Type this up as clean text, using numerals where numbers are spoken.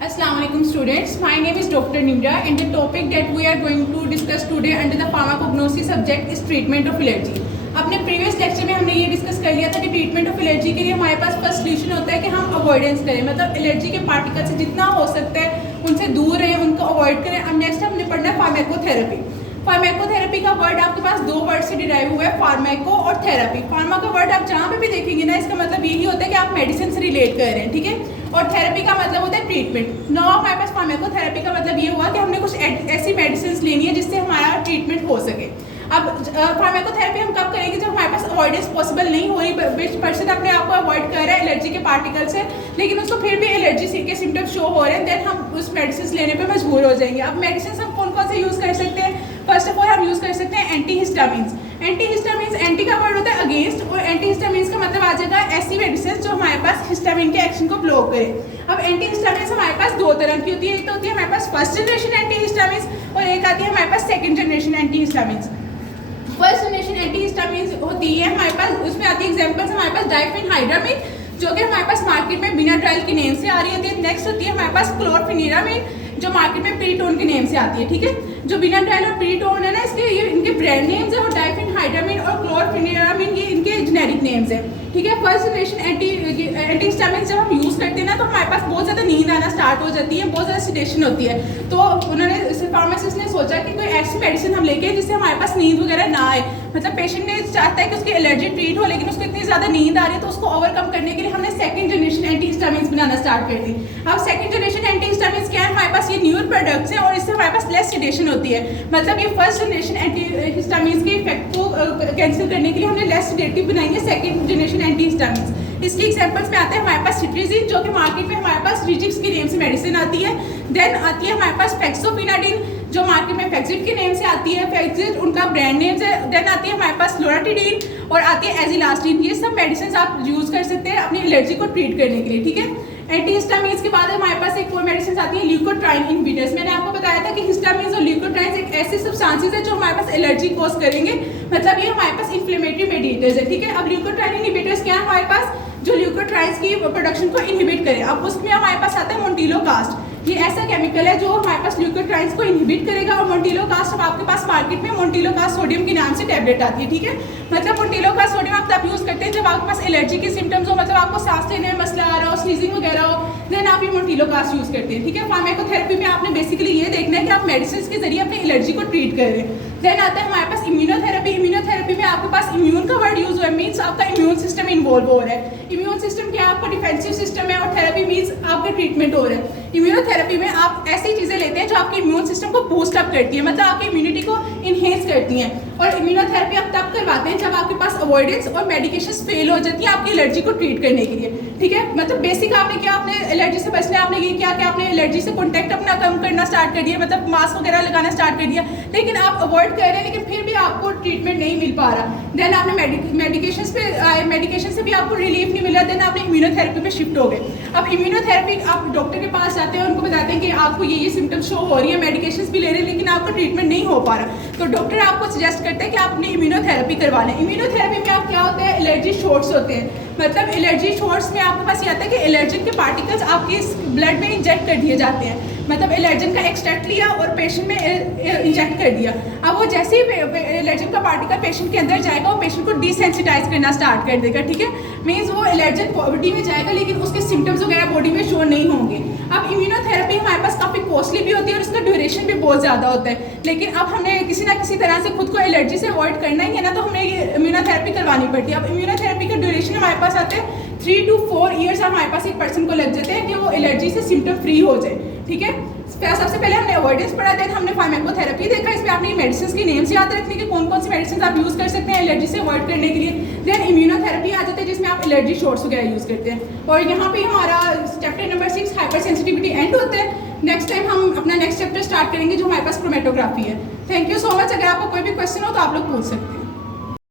Assalamualaikum students, my name is Dr. Nimra and the topic that we are going to discuss today under the pharmacognosy subject is treatment of allergy. अपने previous lecture में हमने ये discuss कर लिया था कि treatment of allergy के लिए हमारे पास फर्स्ट सोल्यूशन होता है कि हम अवॉइडेंस करें, मतलब एलर्जी के पार्टिकल से जितना हो सकता है उनसे दूर रहें, उनको अवॉइड करें। अब नेक्स्ट हमने पढ़ना है फार्माकोथेरेपी। फार्माकोथेरेपी का वर्ड आपके पास दो वर्ड से डिराइव हुआ है, फार्माको और थेरेपी। फार्मा का वर्ड आप जहाँ पे भी देखेंगे ना, इसका मतलब यही होता है कि आप मेडिसिन से रिलेट कर रहे हैं, ठीक है। और थेरेपी का मतलब होता है ट्रीटमेंट। नाउ हमारे पास फार्माकोथेरेपी का मतलब ये हुआ कि हमने कुछ ऐसी मेडिसिन लेनी है जिससे हमारा ट्रीटमेंट हो सके। अब फार्माकोथेरेपी हम कब करेंगे? जब हमारे पास अवॉइडेंस पॉसिबल नहीं हो रही, पर्सन अपने आप को अवॉइड कर रहा है एलर्जी के पार्टिकल से, लेकिन उसको फिर भी एलर्जी के सिम्टम शो हो रहे हैं, देन हम उस मेडिसिन लेने पे मजबूर हो जाएंगे। अब मेडिसिन हम कौन कौन से यूज़ कर सकते हैं? फर्स्ट ऑफ ऑल हम यूज़ कर सकते हैं एंटीहिस्टामिन्स। एंटीहिस्टामिन्स, एंटी का वर्ड होता है अगेंस्ट, और एंटीहिस्टामिन्स का मतलब आ जाएगा ऐसी मेडिसिन जो हमारे पास हिस्टामिन के एक्शन को ब्लॉक करे। अब एंटीहिस्टामिन्स हमारे पास दो तरह की होती है, एक तो होती है हमारे पास फर्स्ट जनरेशन एंटीहिस्टामिन्स और एक आती है हमारे पास second generation antihistamines. First generation antihistamines होती है हमारे पास, उसमें आती है एग्जांपल्स हमारे पास डाइफेनहाइड्रामिन जो कि हमारे पास मार्केट में बिना ट्रायल के नेम से आ रही होती है। नेक्स्ट होती है हमारे पास क्लोरफेनिरामिन जो मार्केट में प्रीटोन के नेम से आती है, ठीक है। जो बिना ट्रायल और प्रीटोन है ना, इसके ये इनके ब्रांड नेम्स है, और डाइफेनहाइड्रामिन और क्लोरफेनिरामिन ये इनके जेनेरिक नेम्स है, ठीक है। फर्स्ट जनरेशन एंटीहिस्टामिन जब हम यूज़ करते हैं ना, तो हमारे पास बहुत ज़्यादा नींद आना स्टार्ट हो जाती है, बहुत ज़्यादा सिडेशन होती है। तो उन्होंने फार्मासिस्ट ने सोचा कि कोई ऐसी मेडिसिन हम लेके जिससे हमारे पास नींद वगैरह ना आए, मतलब पेशेंट ने चाहता है कि उसकी एलर्जी ट्रीट हो, लेकिन उसको इतनी ज़्यादा नींद आ रही है, तो उसको ओवरकम करने के लिए हमने सेकंड जनरेशन एंटीहिस्टामिन्स बनाना स्टार्ट कर दी। अब सेकंड जनरेशन एंटीहिस्टामिन्स क्या है? हमारे पास ये न्यूअर प्रोडक्ट्स हैं और इससे हमारे पास लेस सिडेशन होती है। मतलब ये फर्स्ट जनरेशन एंटीहिस्टामिन्स के इफेक्ट को कैंसिल करने के लिए हमने लेस सिडेटिव बनाई है सेकंड जनरेशन एंटीहिस्टामिन्स। इसकी एग्जांपल्स में आते हैं हमारे पास सिट्रिजिन जो कि मार्केट में हमारे पास रिजिक्स के नेम से मेडिसिन आती है। देन आती है हमारे पास फेक्सोफिनाडिन जो मार्केट में फेक्सिट के नेम से आती है, फेक्सिट उनका ब्रांड नेम्स है। देन आती है हमारे पास लोराटिडिन और आती है एजिलास्टिन। ये सब मेडिसिन आप यूज़ कर सकते हैं अपनी एलर्जी को ट्रीट करने के लिए, ठीक है। एंटीहिस्टामिन्स के बाद हमारे पास एक और मेडिसिन आती है ल्यूकोट्राइन इनहिबिटर्स। मैंने आपको बताया था कि हिस्टामिन्स और ल्यूकोट्राइन्स एक ऐसे सब्सटेंसेस है जो हमारे पास एलर्जी कॉज करेंगे, मतलब ये हमारे पास इन्फ्लेमेटरी मेडिएटर्स है, ठीक है। अब ल्यूकोट्राइन इनहिबिटर्स क्या है? हमारे पास जो ल्यूकोट्राइन्स की प्रोडक्शन को इनहिबिट करे। अब उसमें हमारे पास आता है मोन्टिलोकास्ट। ये ऐसा केमिकल है जो हमारे पास ल्यूकोट्राइन्स को इनहिबिट करेगा, और मोन्टिलोकास्ट अब आपके पास मार्केट में मोन्टिलोकास्ट सोडियम के नाम से टैबलेट आती है, ठीक है। मतलब मोन्टिलोकास्ट सोडियम आप तब यूज़ करते हैं जब आपके पास एलर्जी के सिम्टम्स हो, मतलब आपको सांस लेने में मसला आ रहा हो, स्नीजिंग वगैरह हो, देन आप ये मोन्टिलोकास्ट यूज़ करते हैं, ठीक है। फार्माकोथेरेपी में आपने बेसिकली ये देखना है कि आप मेडिसिन के जरिए अपनी एलर्जी को ट्रीट कर रहे हैं। देन आता है हमारे पास इम्यूनोथेरेपी। इम्यूनोथेरेपी में आपके पास इम्यून का वर्ड यूज हुआ है, मीन्स आपका इम्यून सिस्टम इन्वॉल्व हो रहा है। इम्यून सिस्टम क्या है? आपका डिफेंसिव सिस्टम है, और थेरेपी मीन्स आपका ट्रीटमेंट हो रहा है। इम्यूनोथेरेपी में आप ऐसी चीज़ें लेते हैं जो आपके इम्यून सिस्टम को बूस्ट अप करती है, मतलब आपकी इम्यूनिटी को इन्हेंस करती हैं। और इम्यूनोथेरेपी आप तब करवाते हैं जब आपके पास अवॉइडेंस और मेडिकेशन फेल हो जाती है आपकी एलर्जी को ट्रीट करने के लिए, ठीक है। मतलब बेसिक आपने क्या, आपने एलर्जी से बचना है, आपने ये क्या कि आपने एलर्जी से कॉन्टैक्ट अपना कम करना स्टार्ट कर दिया, मतलब मास्क वगैरह लगाना स्टार्ट कर दिया, लेकिन आप अवॉइड कर रहे हैं, लेकिन फिर भी आपको ट्रीटमेंट नहीं मिल पा रहा। देन आपने मेडिकेशन पे आए, मेडिकेशन से भी आपको रिलीफ नहीं मिला, देन आपने इम्यूनोथेरेपी पे शिफ्ट हो गए। अब इम्यूनोथेरेपी आप डॉक्टर के पास जाते हैं, उनको बताते हैं कि आपको ये सिम्टम्स शो हो रही है, मेडिकेशन भी ले रहे हैं, लेकिन आपको ट्रीटमेंट नहीं हो पा रहा, तो डॉक्टर आपको सजेस्ट करते हैं कि आप अपनी इम्यूनोथेरेपी करवा लें। इम्यूनोथेरेपी में आप क्या होते हैं? एलर्जी शॉट्स होते हैं। मतलब एलर्जी शॉट्स में आपके पास ये आता है कि एलर्जन के पार्टिकल्स आपके ब्लड में इंजेक्ट कर दिए जाते हैं, मतलब एलर्जन का एक्सट्रैक्ट लिया और पेशेंट में इंजेक्ट कर दिया। अब वो जैसे ही एलर्जन का पार्टिकल पेशेंट के अंदर जाएगा, वो पेशेंट को डिसेंसिटाइज करना स्टार्ट कर देगा, ठीक है। मीन्स वो एलर्जन बॉडी में जाएगा, लेकिन उसके सिम्टम्स वगैरह बॉडी में शो नहीं होंगे। अब इम्यूनोथेरेपी हमारे पास काफ़ी कॉस्टली भी होती है और उसका ड्यूरेशन भी बहुत ज़्यादा होता है, लेकिन अब हमने किसी ना किसी तरह से खुद को एलर्जी से अवॉइड करना ही है ना, तो हमें ये इम्यूनोथेरेपी करवानी पड़ती है। अब इम्यूनोथेरेपी का ड्यूरेशन हमारे पास आते हैं 3 to 4 ईयर्स हमारे पास एक पर्सन को लग जाते हैं कि वो एलर्जी से सिम्टम फ्री हो जाए, ठीक है। सबसे पहले हमने अवॉइडेंस पढ़ा, देन हमने फार्माकोथेरेपी देखा, इसमें आपने मेडिसिन की नेम्स याद रखने के कौन कौन सी मेडिसिन आप यूज़ कर सकते हैं एलर्जी से अवॉइड करने के लिए। देन इम्यूनोथेरेपी आ जाते हैं जिसमें आप एलर्जी शॉट्स वगैरह यूज़ करते हैं। और यहाँ पे हमारा chapter number 6 hyper sensitivity and होता है। नेक्स्ट टाइम हम अपना नेक्स्ट चैप्टर स्टार्ट करेंगे जो हमारे पास क्रोमेटोग्राफी है। Thank you so much. अगर आपको कोई भी क्वेश्चन हो तो आप लोग पूछ सकते हैं।